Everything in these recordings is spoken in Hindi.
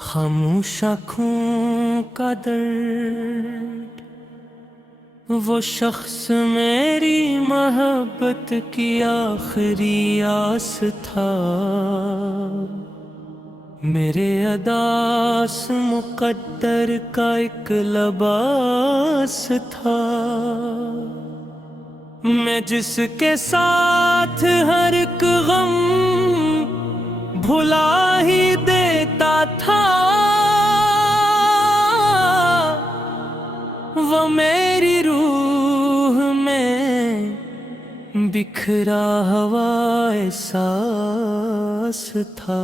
खामोश आँखों का दर्द, वो शख्स मेरी मोहब्बत की आखिरी आस था। मेरे अदास मुक़द्दर का एक लबास था। मैं जिसके साथ हर एक गम भुला ही देता था, वो मेरी रूह में बिखरा हुआ एहसास था।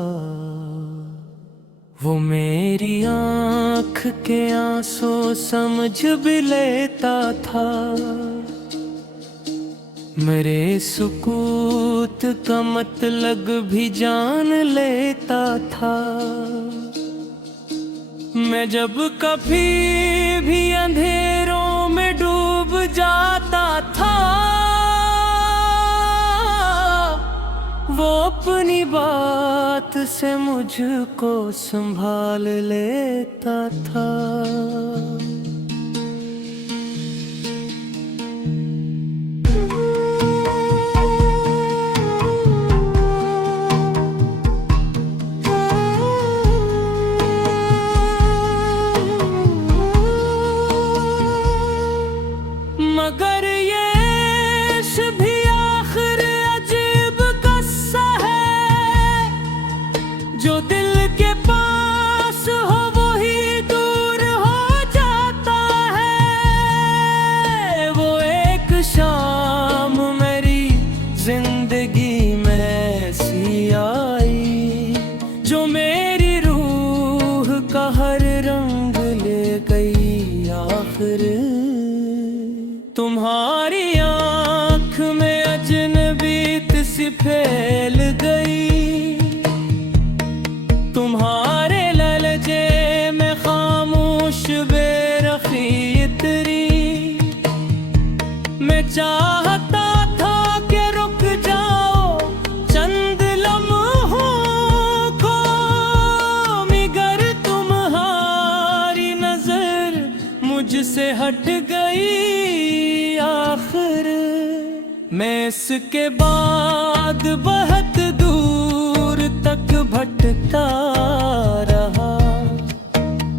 वो मेरी आँख के आंसू समझ भी लेता था, मेरे सुकूत का मतलब भी जान लेता था। मैं जब कभी भी अंधेरों में डूब जाता था, वो अपनी बात से मुझको संभाल लेता था। मगर ये इश्क भी आखिर अजीब किस्सा है, जो दिल के पास हो वही दूर हो जाता है। वो एक शाम मेरी जिंदगी में ऐसी आई, जो मेरी रूह का हर रंग ले गई आखिर। तुम्हारी आँख में अजनबीत सी फैल गई, तुम्हारे ललजे में खामोश बेरखी इतरी। मैं चाहता था कि रुक जाओ चंद लम्हों को, मगर तुम्हारी नजर मुझसे हट गई आखिर। मैं इसके बाद बहुत दूर तक भटकता रहा,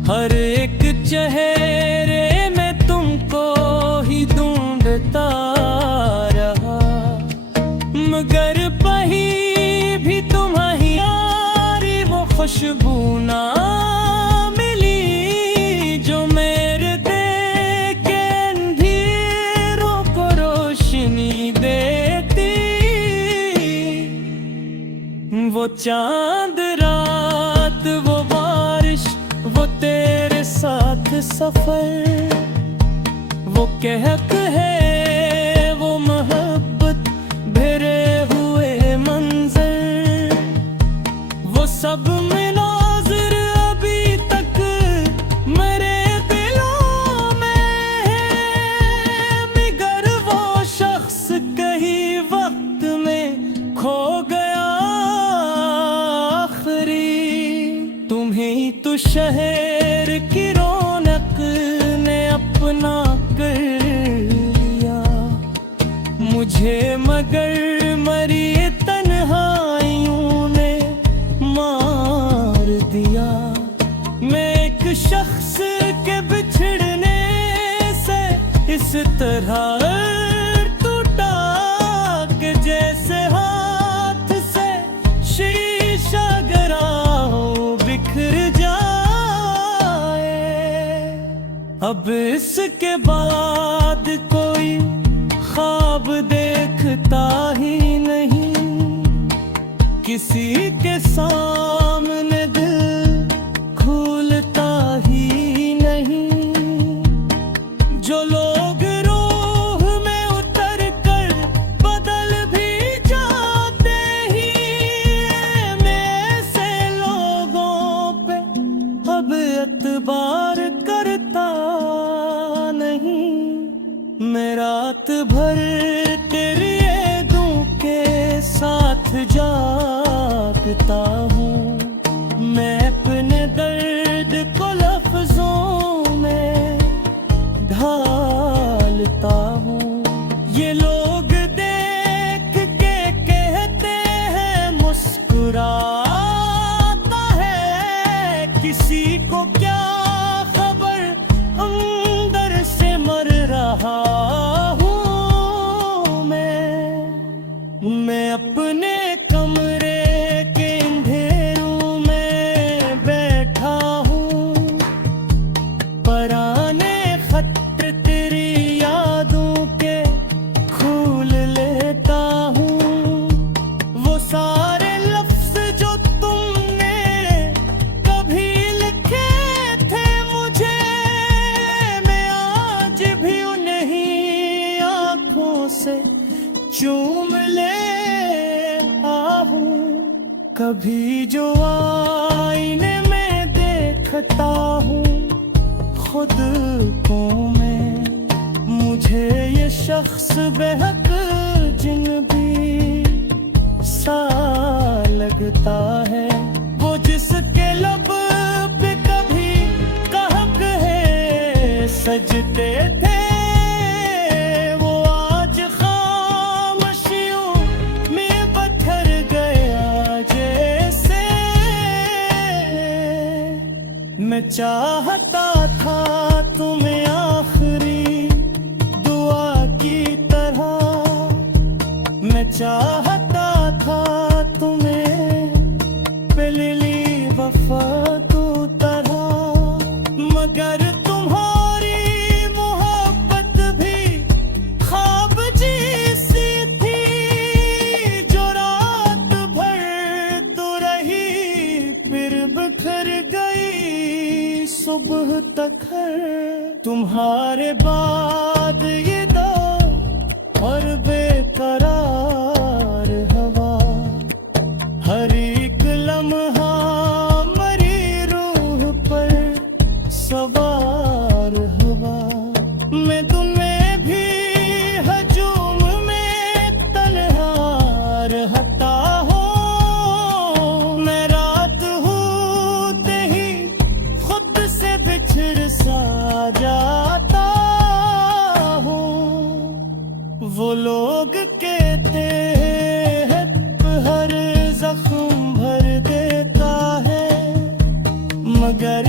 हर एक चेहरे में तुमको ही ढूंढता रहा, मगर कहीं भी तुम्हारी वो खुशबू ना मिली, जो मेरे वो चांद रात, वो बारिश, वो तेरे साथ सफर, वो कहक है, वो मोहब्बत भरे हुए मंजर, वो सब मुनाज़िर अभी तक मेरे दिलों में है, मगर वो शख्स कहीं वक्त में खो गया। तुम्हें तो शहर की रौनक ने अपना कर लिया, मुझे मगर मरी तन्हाइयों ने मार दिया। मैं एक शख्स के बिछड़ने से इस तरह टूटा कि जैसे हाथ से शीशा गिरा बिखर जाए। अब इसके बाद कोई ख्वाब देखता ही नहीं, किसी के सामने दिल खुलता ही नहीं। जो लोग रूह में उतर कर बदल भी जाते ही, मैं ऐसे लोगों पे अब एतबार करता नहीं। मैं रात भर तेरी यादों के साथ जागता हूँ, मैं अपने दर्द कभी जो आईने में देखता हूँ खुद को मैं, मुझे ये शख्स बेहक जिन्नबी सा लगता है। वो जिसके लब पे कभी कहक है सजते थे, वो आज खामोशियों में पत्थर गया जैसे। मैं चाहता था तुम्हें आखिरी दुआ की तरह, मैं चाहता था तुम्हें पहली वफा तू तरह, मगर तुम्हारी मोहब्बत भी ख्वाब जैसी थी, जो रात भर तो रही फिर बिखर गई सुबह तक। तुम्हारे बाद ये दौर और बेकरार हवा, हर एक लम्हा मरी रूह पर सवार हवा। मैं तुम्हें भी हजूम में तन्हा रहता हूँ, मैं रात होते ही खुद से बिछड़ सा जाता हूँ। वो लोग कहते हैं हर जख्म भर देता है, मगर